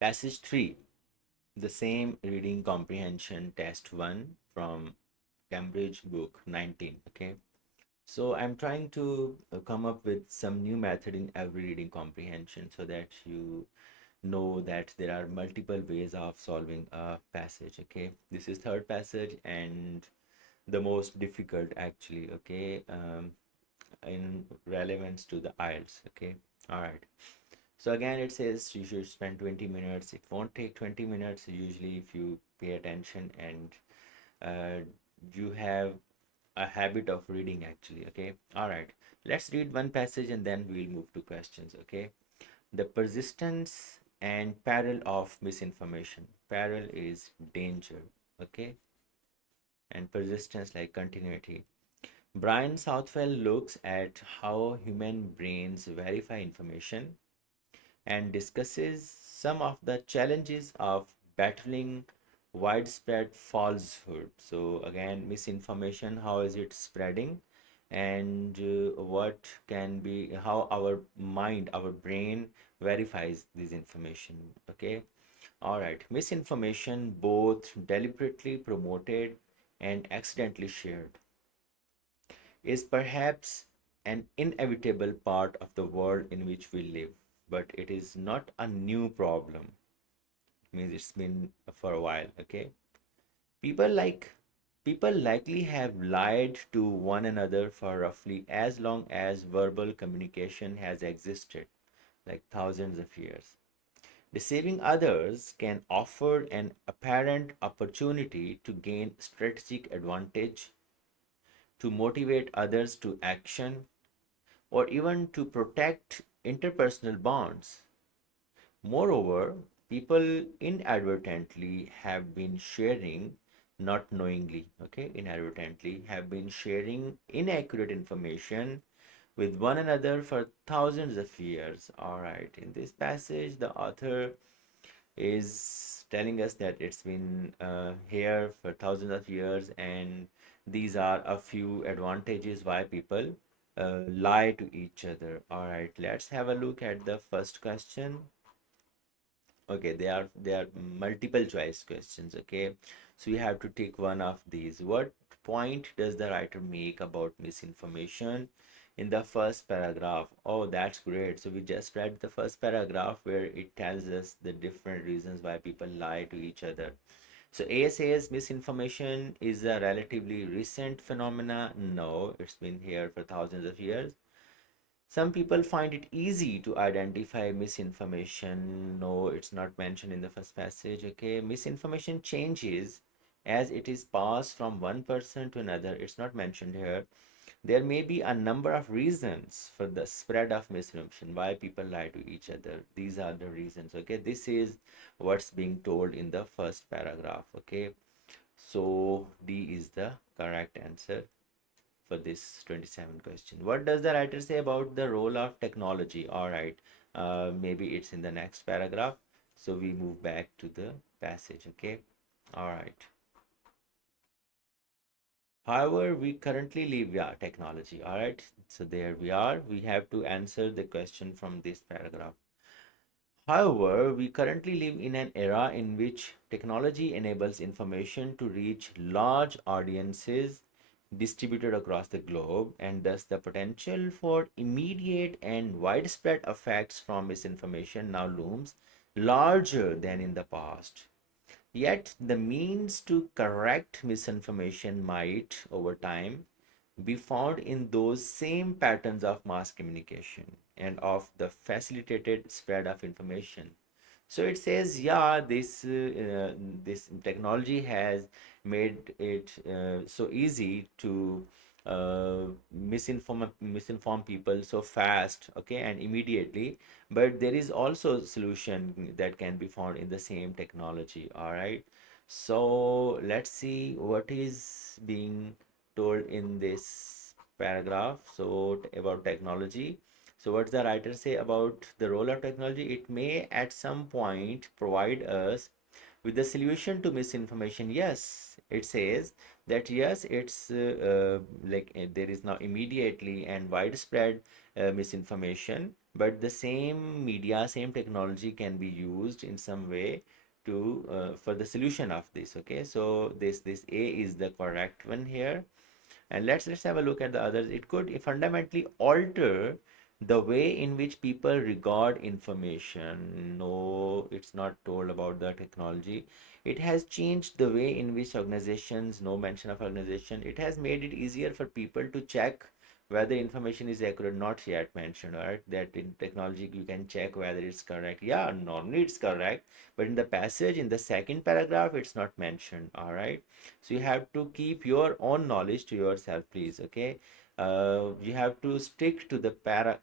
Passage 3, the same reading comprehension test 1 from Cambridge book 19. Okay. So I'm trying to come up with some new method in every reading comprehension so that you know that there are multiple ways of solving a passage. Okay. This is third passage and the most difficult actually. Okay. In relevance to the IELTS. Okay. All right. So again, it says you should spend 20 minutes. It won't take 20 minutes usually if you pay attention and uh, you have a habit of reading actually. Okay. All right. Let's read one passage and then we'll move to questions. Okay. The persistence and peril of misinformation. Peril is danger. Okay. And persistence like continuity. Brian Southwell looks at how human brains verify information and discusses some of the challenges of battling widespread falsehood. So, again, misinformation, how is it spreading, and what can be how our mind, our brain verifies this information. Okay, all right, misinformation, both deliberately promoted and accidentally shared, is perhaps an inevitable part of the world in which we live, but it is not a new problem. It means it's been for a while, okay? People like people likely have lied to one another for roughly as long as verbal communication has existed, like thousands of years. Deceiving others can offer an apparent opportunity to gain strategic advantage, to motivate others to action, or even to protect interpersonal bonds. Moreover, people inadvertently have been sharing, not knowingly, okay, inadvertently have been sharing inaccurate information with one another for thousands of years. All right, in this passage, the author is telling us that it's been here for thousands of years, and these are a few advantages why people lie to each other. All right, let's have a look at the first question. Okay, they are multiple choice questions. Okay, so you have to take one of these. What point does the writer make about misinformation in the first paragraph? Oh, that's great. So we just read the first paragraph where it tells us the different reasons why people lie to each other. So A says misinformation is a relatively recent phenomena. No, it's been here for thousands of years. Some people find it easy to identify misinformation. No, it's not mentioned in the first passage. Okay, misinformation changes as it is passed from one person to another. It's not mentioned here. There may be a number of reasons for the spread of misinformation, why people lie to each other. These are the reasons. Okay, this is what's being told in the first paragraph. Okay, so D is the correct answer for this 27 question. What does the writer say about the role of technology? All right, maybe it's in the next paragraph. So we move back to the passage. Okay, all right. However, we currently live, yeah, technology. All right, so there we are. We have to answer the question from this paragraph. However, we currently live in an era in which technology enables information to reach large audiences distributed across the globe, and thus the potential for immediate and widespread effects from misinformation now looms larger than in the past. Yet, the means to correct misinformation might, over time, be found in those same patterns of mass communication and of the facilitated spread of information. So it says, yeah, this technology has made it so easy to misinform people so fast, okay, and immediately. But there is also a solution that can be found in the same technology. All right. So let's see what is being told in this paragraph. So about technology. So what does the writer say about the role of technology? It may at some point provide us with the solution to misinformation. Yes, it says that yes, it's there is now immediately and widespread misinformation. but the same media, same technology can be used in some way to for the solution of this. Okay, so this A is the correct one here. And let's have a look at the others. It could fundamentally alter the way in which people regard information. No, it's not told about the technology. It has changed the way in which organizations, no mention of organization. It has made it easier for people to check whether information is accurate, not yet mentioned, right? That in technology you can check whether it's correct. Yeah, normally it's correct, but in the passage, in the second paragraph, it's not mentioned, all right? So you have to keep your own knowledge to yourself, please. Okay, you have to stick to the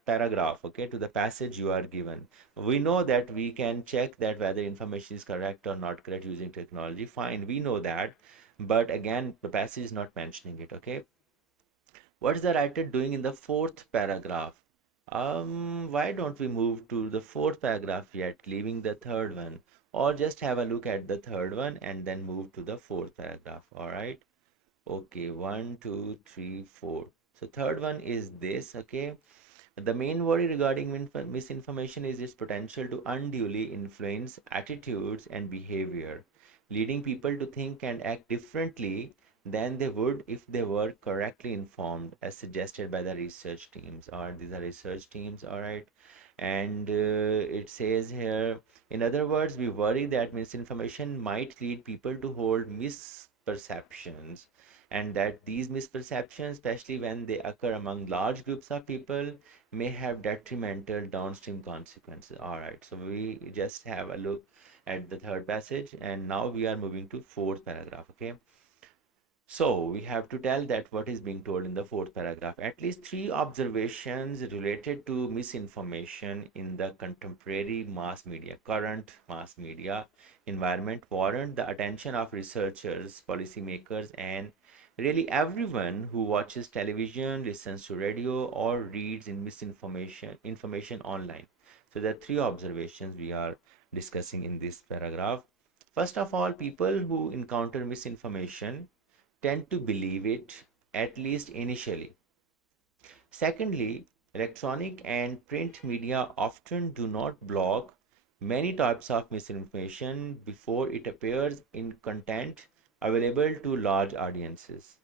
paragraph, okay, to the passage you are given. We know that we can check that whether information is correct or not correct using technology, fine, we know that, but again the passage is not mentioning it. Okay, what is the writer doing in the fourth paragraph? Why don't we move to the fourth paragraph yet, leaving the third one, or just have a look at the third one and then move to the fourth paragraph? All right. Okay, one, two, three, four. So third one is this. Okay, the main worry regarding misinformation is its potential to unduly influence attitudes and behavior, leading people to think and act differently than they would if they were correctly informed, as suggested by the research teams. Or these are research teams, all right. And it says here, in other words, we worry that misinformation might lead people to hold misperceptions, and that these misperceptions, especially when they occur among large groups of people, may have detrimental downstream consequences. All right, so we just have a look at the third passage, and now we are moving to fourth paragraph. Okay, so we have to tell that what is being told in the fourth paragraph. At least three observations related to misinformation in the contemporary mass media, current mass media environment warrant the attention of researchers, policymakers, and really everyone who watches television, listens to radio, or reads in misinformation information online. So there are three observations we are discussing in this paragraph. First of all, people who encounter misinformation tend to believe it, at least initially. Secondly, electronic and print media often do not block many types of misinformation before it appears in content available to large audiences.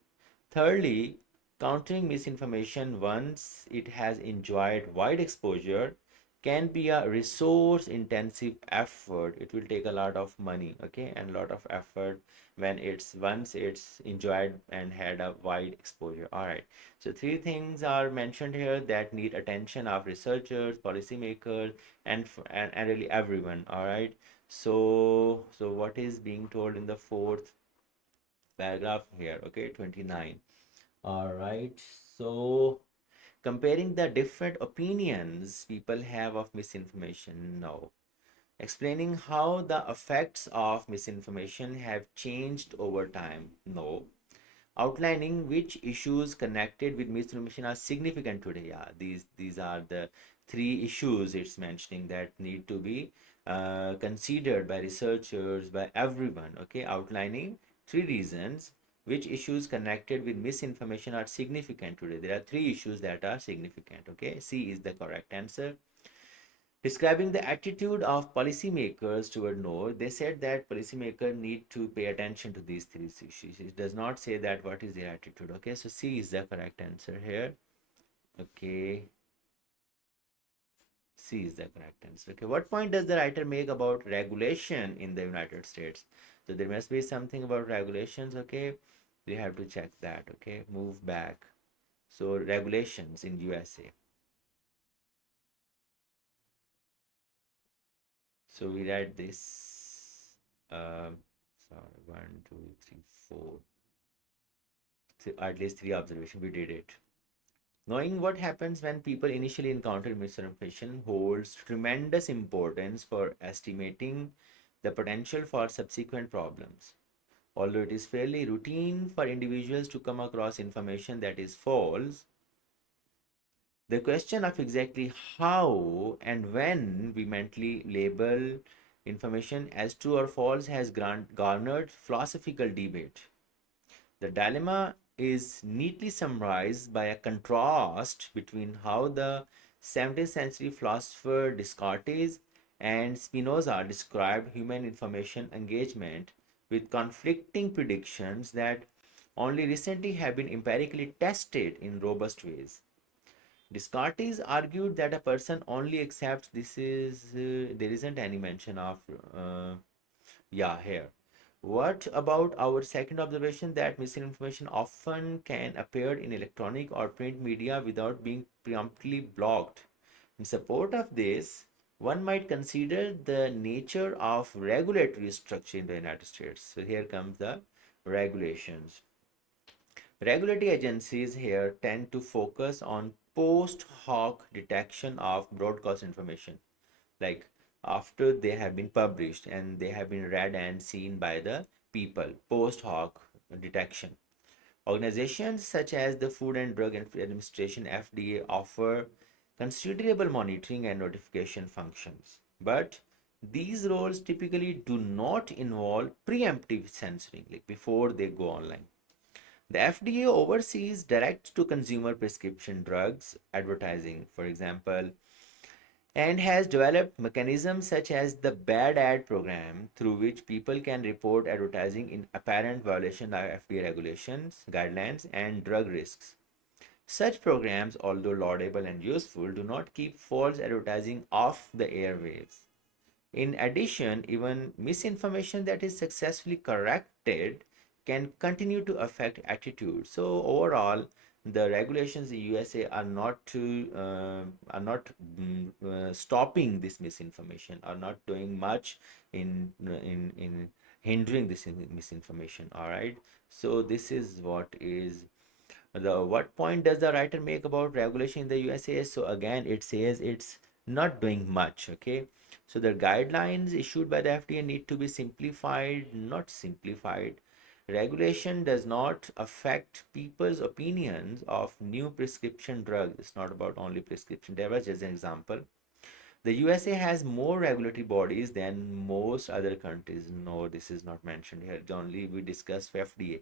Thirdly, countering misinformation once it has enjoyed wide exposure can be a resource intensive effort. It will take a lot of money, okay, and a lot of effort when it's once it's enjoyed and had a wide exposure. All right. So three things are mentioned here that need attention of researchers, policymakers, and really everyone. All right. So what is being told in the fourth paragraph here? Okay, 29. All right. So comparing the different opinions people have of misinformation. No. Explaining how the effects of misinformation have changed over time. No. Outlining which issues connected with misinformation are significant today. Yeah, these are the three issues it's mentioning that need to be considered by researchers, by everyone. Okay, outlining three reasons which issues connected with misinformation are significant today. There are three issues that are significant. Okay, C is the correct answer. Describing the attitude of policymakers toward no, they said that policymakers need to pay attention to these three issues. It does not say that what is their attitude. Okay, so C is the correct answer here. Okay, C is the correct answer. Okay, what point does the writer make about regulation in the United States? So there must be something about regulations. Okay, we have to check that. Okay, move back. So regulations in USA. So we read this. Sorry, one, two, three, four. At least three observations. We did it. Knowing what happens when people initially encounter misinformation holds tremendous importance for estimating the potential for subsequent problems. Although it is fairly routine for individuals to come across information that is false, the question of exactly how and when we mentally label information as true or false has garnered philosophical debate. The dilemma is neatly summarized by a contrast between how the 17th century philosopher Descartes and Spinoza described human information engagement with conflicting predictions that only recently have been empirically tested in robust ways. Descartes argued that a person only accepts this is there isn't any mention of yeah here. What about our second observation that misinformation often can appear in electronic or print media without being promptly blocked? In support of this, one might consider the nature of regulatory structure in the United States. So here comes the regulations. Regulatory agencies here tend to focus on post hoc detection of broadcast information, like after they have been published and they have been read and seen by the people, post hoc detection. Organizations such as the Food and Drug Administration (FDA) offer considerable monitoring and notification functions, but these roles typically do not involve preemptive censoring, like before they go online. The FDA oversees direct to consumer prescription drugs advertising, for example, and has developed mechanisms such as the bad ad program through which people can report advertising in apparent violation of FDA regulations, guidelines, and drug risks. Such programs, although laudable and useful, do not keep false advertising off the airwaves. In addition, even misinformation that is successfully corrected can continue to affect attitudes. So overall, the regulations in USA are not stopping this misinformation, are not doing much in hindering this misinformation. All right. So this is what is the what point does the writer make about regulation in the USA? So again, it says it's not doing much. Okay, so the guidelines issued by the FDA need to be simplified, not simplified. Regulation does not affect people's opinions of new prescription drugs. It's not about only prescription. There was just an example. The USA has more regulatory bodies than most other countries. No, this is not mentioned here. Only we discussed FDA.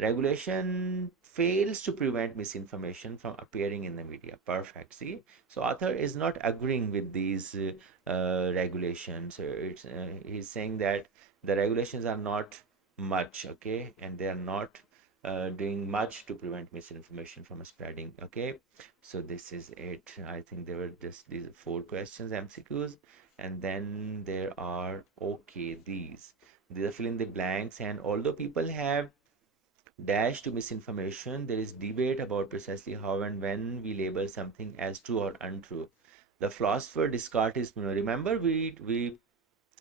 Regulation fails to prevent misinformation from appearing in the media. Perfect. See, so author is not agreeing with these regulations. He's saying that the regulations are not much, okay, and they are not doing much to prevent misinformation from spreading. Okay, so this is it. I think there were just these 4 questions, MCQs, and then there are okay. These are fill in the blanks, and although people have dash to misinformation, there is debate about precisely how and when we label something as true or untrue. The philosopher Descartes, remember we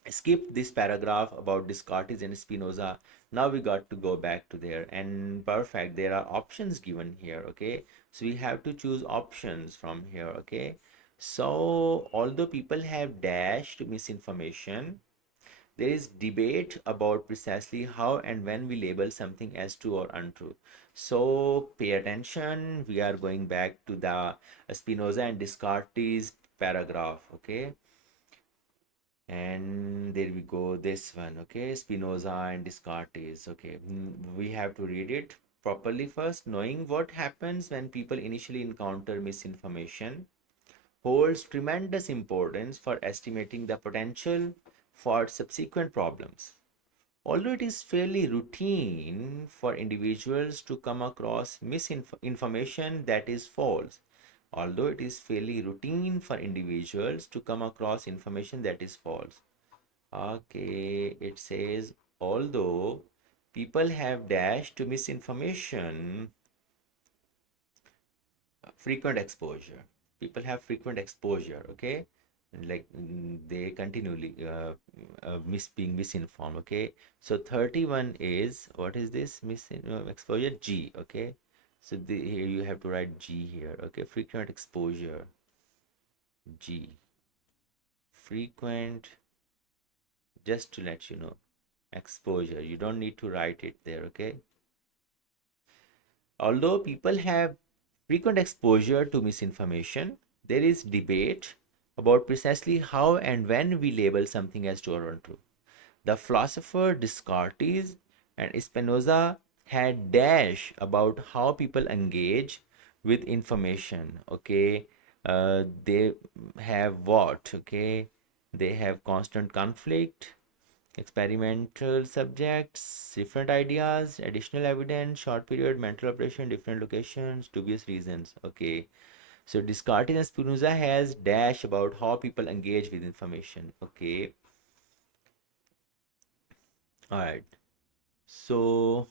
skipped this paragraph about Descartes and Spinoza. Now we got to go back to there, and perfect, there are options given here. Okay, so we have to choose options from here. Okay, so although people have dashed misinformation, there is debate about precisely how and when we label something as true or untrue. So pay attention. We are going back to the Spinoza and Descartes paragraph. Okay. And there we go. This one. Okay. Spinoza and Descartes. Okay. We have to read it properly first. Knowing what happens when people initially encounter misinformation holds tremendous importance for estimating the potential for subsequent problems. Although it is fairly routine for individuals to come across misinformation that is false, although it is fairly routine for individuals to come across information that is false. Okay, it says although people have dashed to misinformation, frequent exposure. People have frequent exposure, okay? Like they continually being misinformed, okay? So 31 is, what is this? Exposure G, okay? So here you have to write G here, okay? Frequent exposure, G. Frequent, just to let you know, exposure. You don't need to write it there, okay? Although people have frequent exposure to misinformation, there is debate about precisely how and when we label something as true or untrue. The philosopher Descartes and Spinoza had dash about how people engage with information. Okay, They have what? Okay, they have constant conflict, experimental subjects, different ideas, additional evidence, short period, mental operation, different locations, dubious reasons. Okay, so Descartes and Spinoza has dash about how people engage with information. Okay, all right. So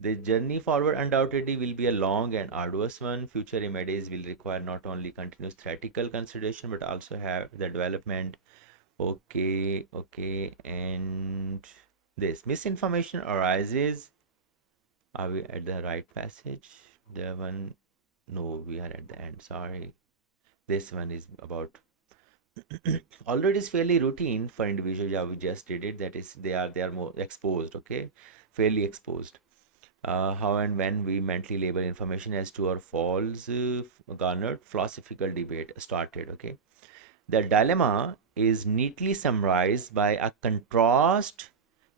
the journey forward undoubtedly will be a long and arduous one. Future remedies will require not only continuous theoretical consideration but also have the development. Okay, okay, and this misinformation arises. Are we at the right passage? The one, no, we are at the end. Sorry. This one is about although it is fairly routine for individuals. Yeah, we just did it. That is, they are more exposed. Okay, fairly exposed. How and when we mentally label information as true or false, garnered philosophical debate started. Okay, the dilemma is neatly summarized by a contrast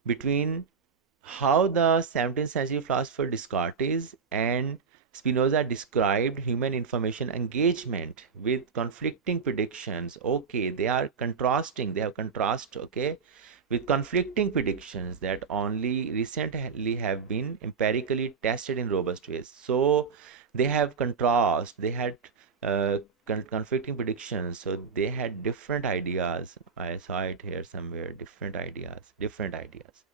between how the 17th century philosopher Descartes and Spinoza described human information engagement with conflicting predictions. Okay, they are contrasting, they have contrast, okay, with conflicting predictions that only recently have been empirically tested in robust ways. So they have contrast, they had uh, conflicting predictions, so they had different ideas. I saw it here somewhere, different ideas, different ideas.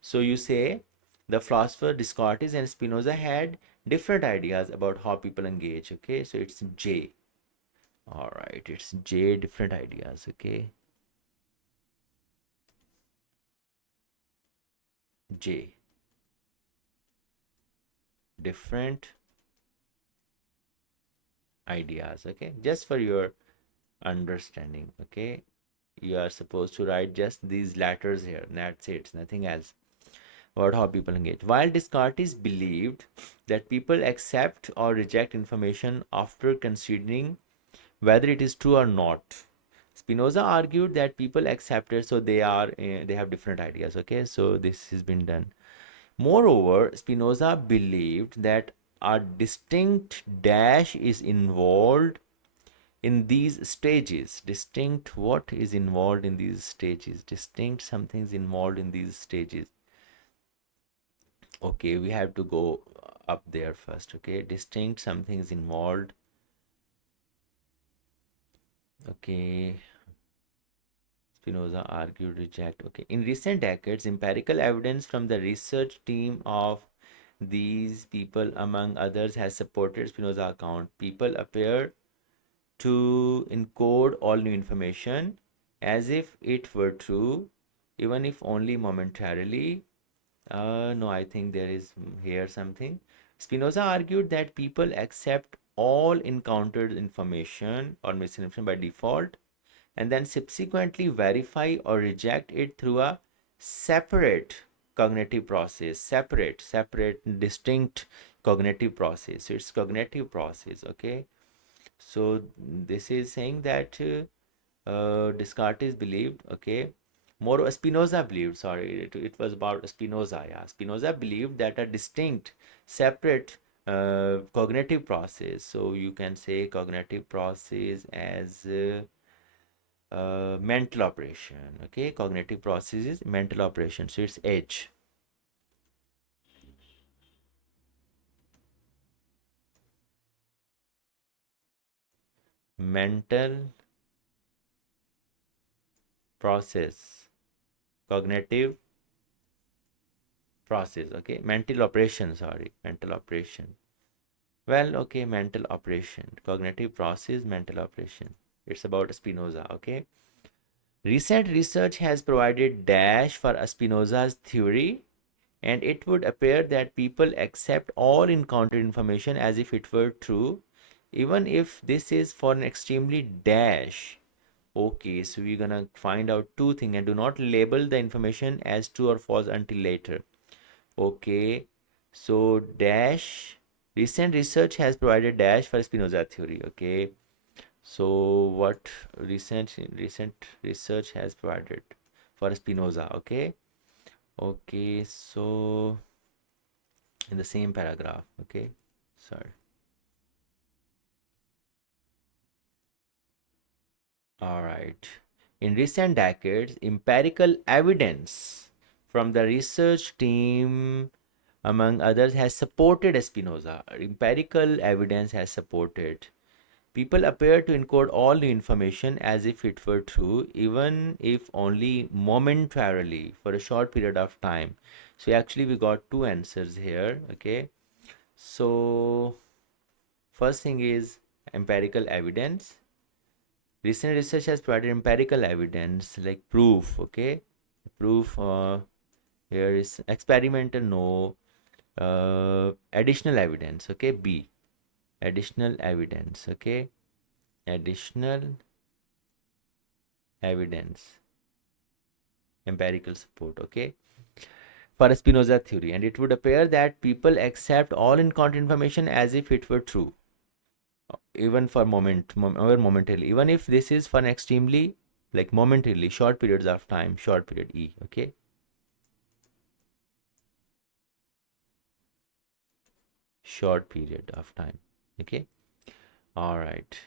So you say the philosopher Descartes and Spinoza had different ideas about how people engage. Okay, so it's J. All right, it's J, different ideas. Okay, J, different ideas. Okay, just for your understanding. Okay, you are supposed to write just these letters here. That's it, nothing else. About how people engage. While Descartes believed that people accept or reject information after considering whether it is true or not, Spinoza argued that people accept it, so they have different ideas. Okay, so this has been done. Moreover, Spinoza believed that a distinct dash is involved in these stages. Distinct, what is involved in these stages? Distinct something's involved in these stages. Okay, we have to go up there first. Okay, distinct something's involved. Okay, Spinoza argued reject. Okay. In recent decades, empirical evidence from the research team of these people, among others, has supported Spinoza account. People appear to encode all new information as if it were true, even if only momentarily. No, I think there is here something. Spinoza argued that people accept all encountered information or misinformation by default and then subsequently verify or reject it through a separate cognitive process, separate distinct cognitive process. So it's cognitive process. Okay, so this is saying that Descartes believed. Okay, more Spinoza believed, sorry, it was about Spinoza. Yeah, Spinoza believed that a distinct separate cognitive process, so you can say cognitive process as mental operation. Okay, cognitive process is mental operation, so it's H. Mental process, cognitive process. Okay, mental operation, sorry, mental operation. Well, okay, mental operation, cognitive process, mental operation, it's about Spinoza. Okay, recent research has provided dash for Spinoza's theory, and it would appear that people accept all encountered information as if it were true, even if this is for an extremely dash. Okay, so we're gonna find out two things and do not label the information as true or false until later. Okay, so dash, recent research has provided dash for Spinoza theory. Okay, so what recent research has provided for Spinoza? Okay, okay, so in the same paragraph. Okay, sorry. All right. In recent decades, empirical evidence from the research team, among others, has supported Spinoza. Empirical evidence has supported. People appear to encode all new information as if it were true, even if only momentarily for a short period of time. So actually, we got two answers here. Okay. So first thing is empirical evidence. Recent research has provided empirical evidence like proof. Okay, proof. Here is experimental. No. Additional evidence. Okay. B. Additional evidence. Okay. Additional evidence. Empirical support. Okay. For a Spinoza theory, and it would appear that people accept all encountered information as if it were true, even for or momentarily, even if this is for an extremely like momentarily short periods of time, short period E. Okay, short period of time. Okay, all right,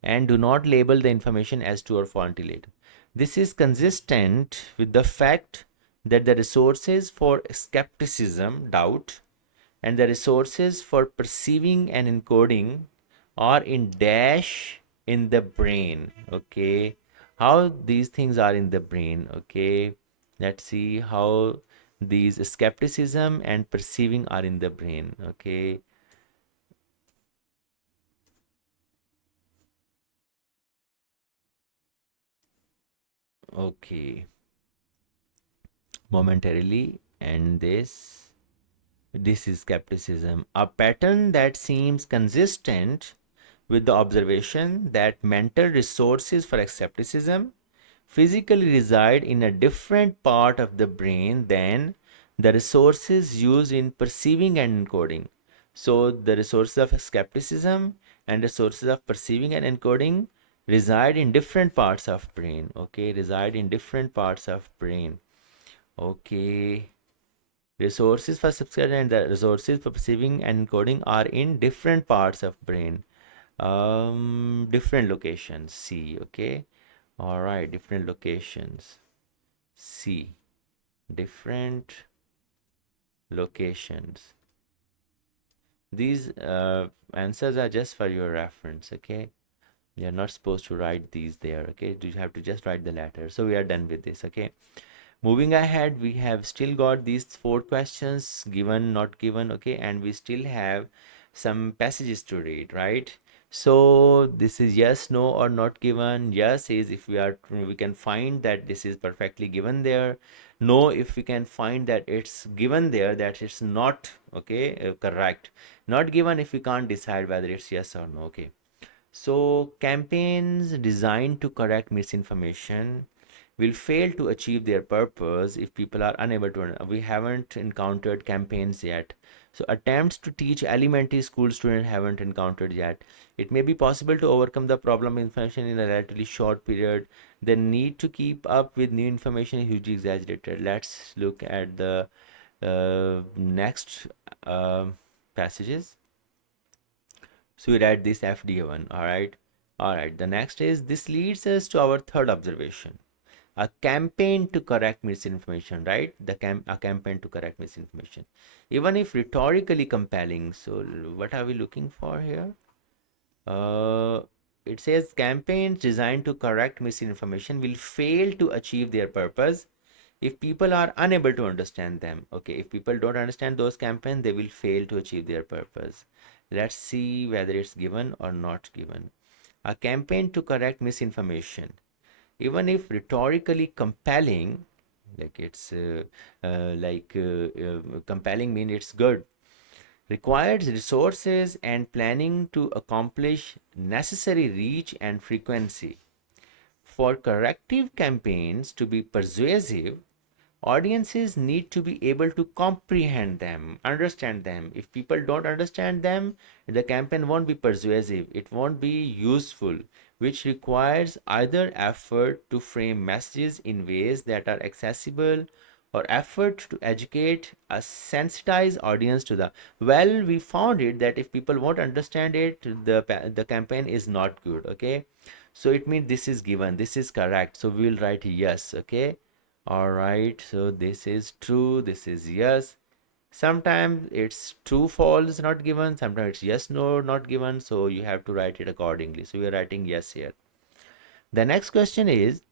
and do not label the information as true or false until later. This is consistent with the fact that the resources for skepticism, doubt, and the resources for perceiving and encoding are in dash in the brain. Okay, how these things are in the brain. Okay, let's see how these skepticism and perceiving are in the brain. Okay, okay, momentarily, and this is skepticism, a pattern that seems consistent with the observation that mental resources for skepticism physically reside in a different part of the brain than the resources used in perceiving and encoding. So, the resources of skepticism and resources of perceiving and encoding reside in different parts of brain. Okay, reside in different parts of brain. Okay, resources for subscribing and the resources for perceiving and encoding are in different parts of brain. Different locations. C. Okay. All right, different locations. C. Different locations. These answers are just for your reference. Okay. You're not supposed to write these there. Okay. You have to just write the letter. So we are done with this. Okay. Moving ahead, we have still got these four questions, given, not given, okay, and we still have some passages to read, right? So this is yes, no, or not given. Yes is if we can find that this is perfectly given there. No, if we can find that it's given there, that it's not, okay, correct. Not given if we can't decide whether it's yes or no. Okay. So campaigns designed to correct misinformation will fail to achieve their purpose if people are unable to. We haven't encountered campaigns yet. So attempts to teach elementary school students haven't encountered yet. It may be possible to overcome the problem of information in a relatively short period. The need to keep up with new information is hugely exaggerated. Let's look at the next passages. So we write this FDA one. All right. All right. The next is this leads us to our third observation, a campaign to correct misinformation, right? A campaign to correct misinformation, even if rhetorically compelling. So what are we looking for here? uh it says campaigns designed to correct misinformation will fail to achieve their purpose if people are unable to understand them. Okay, if people don't understand those campaigns, they will fail to achieve their purpose. Let's see whether it's given or not given. A campaign to correct misinformation, even if rhetorically compelling, like it's compelling mean it's good, requires resources and planning to accomplish necessary reach and frequency. For corrective campaigns to be persuasive, audiences need to be able to comprehend them, understand them. If people don't understand them, the campaign won't be persuasive, it won't be useful, which requires either effort to frame messages in ways that are accessible or effort to educate a sensitized audience to the, well, we found it that if people won't understand it, the campaign is not good. Okay, so it means this is given, this is correct, so we will write yes. Okay, all right, so this is true, this is yes. Sometimes it's true false not given, sometimes it's yes no not given, so you have to write it accordingly. So we are writing yes here. The next question is,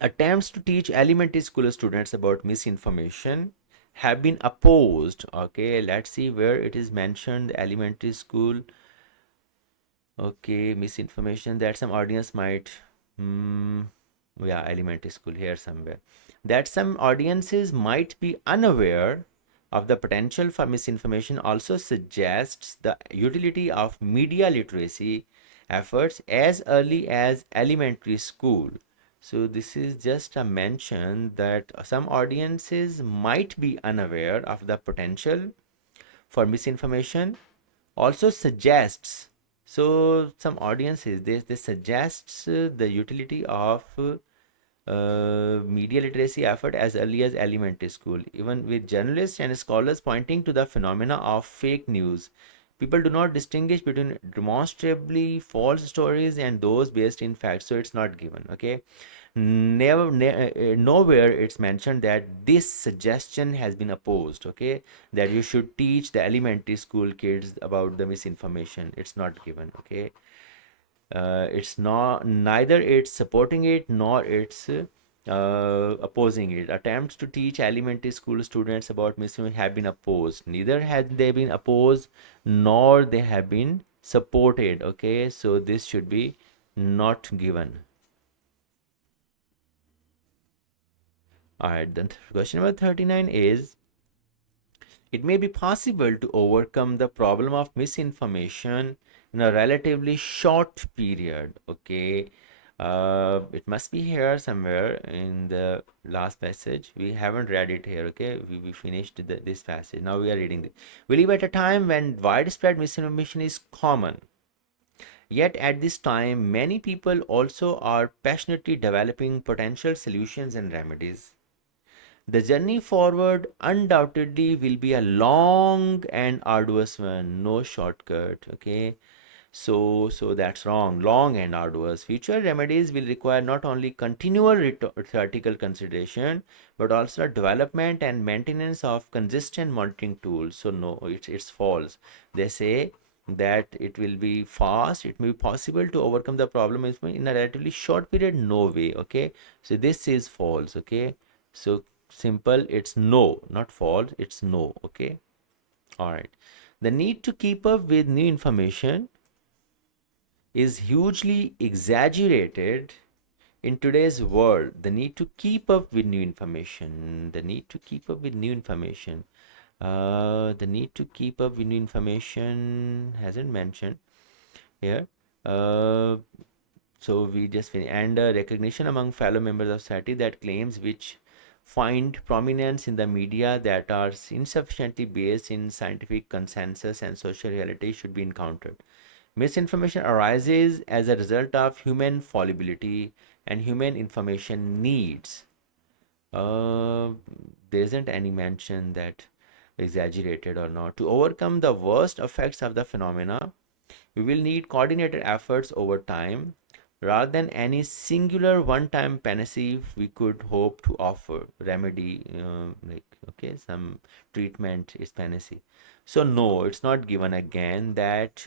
attempts to teach elementary school students about misinformation have been opposed. Okay, let's see where it is mentioned, elementary school. Okay, misinformation, that some audience might, hmm, yeah, elementary school here somewhere, that some audiences might be unaware of the potential for misinformation also suggests the utility of media literacy efforts as early as elementary school. So this is just a mention that some audiences might be unaware of the potential for misinformation also suggests, so some audiences, they suggests the utility of media literacy effort as early as elementary school, even with journalists and scholars pointing to the phenomena of fake news. People do not distinguish between demonstrably false stories and those based in fact, so it's not given. Okay, nowhere it's mentioned that this suggestion has been opposed. Okay, that you should teach the elementary school kids about the misinformation, it's not given. Okay, it's not, neither it's supporting it nor it's opposing it. Attempts to teach elementary school students about misinformation have been opposed, neither have they been opposed nor they have been supported. Okay, so this should be not given. All right, then question number 39 is, it may be possible to overcome the problem of misinformation in a relatively short period. Okay, it must be here somewhere in the last passage. We haven't read it here. Okay, we finished this passage. Now we are reading it. We live at a time when widespread misinformation is common. Yet at this time, many people also are passionately developing potential solutions and remedies. The journey forward undoubtedly will be a long and arduous one, no shortcut. Okay, so that's wrong. Long and arduous. Future remedies will require not only continual theoretical consideration, but also development and maintenance of consistent monitoring tools. So no, it's false. They say that it will be fast, it may be possible to overcome the problem in a relatively short period. No way. Okay, so this is false. Okay, so simple, it's no, not false, it's no. Okay, all right. The need to keep up with new information is hugely exaggerated in today's world. The need to keep up with new information, the need to keep up with new information, the need to keep up with new information hasn't mentioned here. uh, so we just finished. And recognition among fellow members of society that claims which find prominence in the media that are insufficiently based in scientific consensus and social reality should be encountered. Misinformation arises as a result of human fallibility and human information needs. Uh, there isn't any mention that exaggerated or not. To overcome the worst effects of the phenomena, we will need coordinated efforts over time rather than any singular one-time panacea we could hope to offer remedy, like, okay, some treatment is panacea. So no, it's not given again that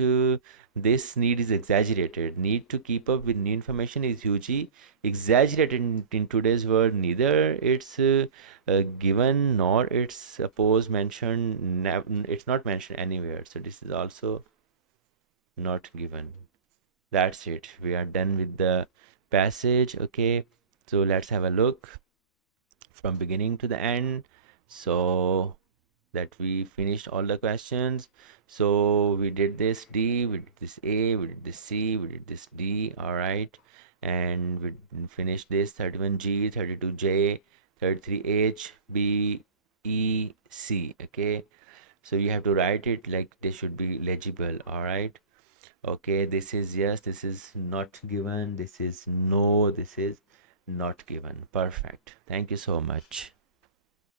this need is exaggerated. Need to keep up with new information is hugely exaggerated in today's world. Neither it's given nor it's supposed mentioned. It's not mentioned anywhere. So this is also not given. That's it. We are done with the passage. Okay, so let's have a look from beginning to the end, so that we finished all the questions. So we did this D, we did this A, we did this C, we did this D. All right, and we finished this 31G, 32J, 33H, B, E, C. Okay, so you have to write it like they should be legible. All right. Okay, this is yes, this is not given, this is no, this is not given. Perfect. Thank you so much.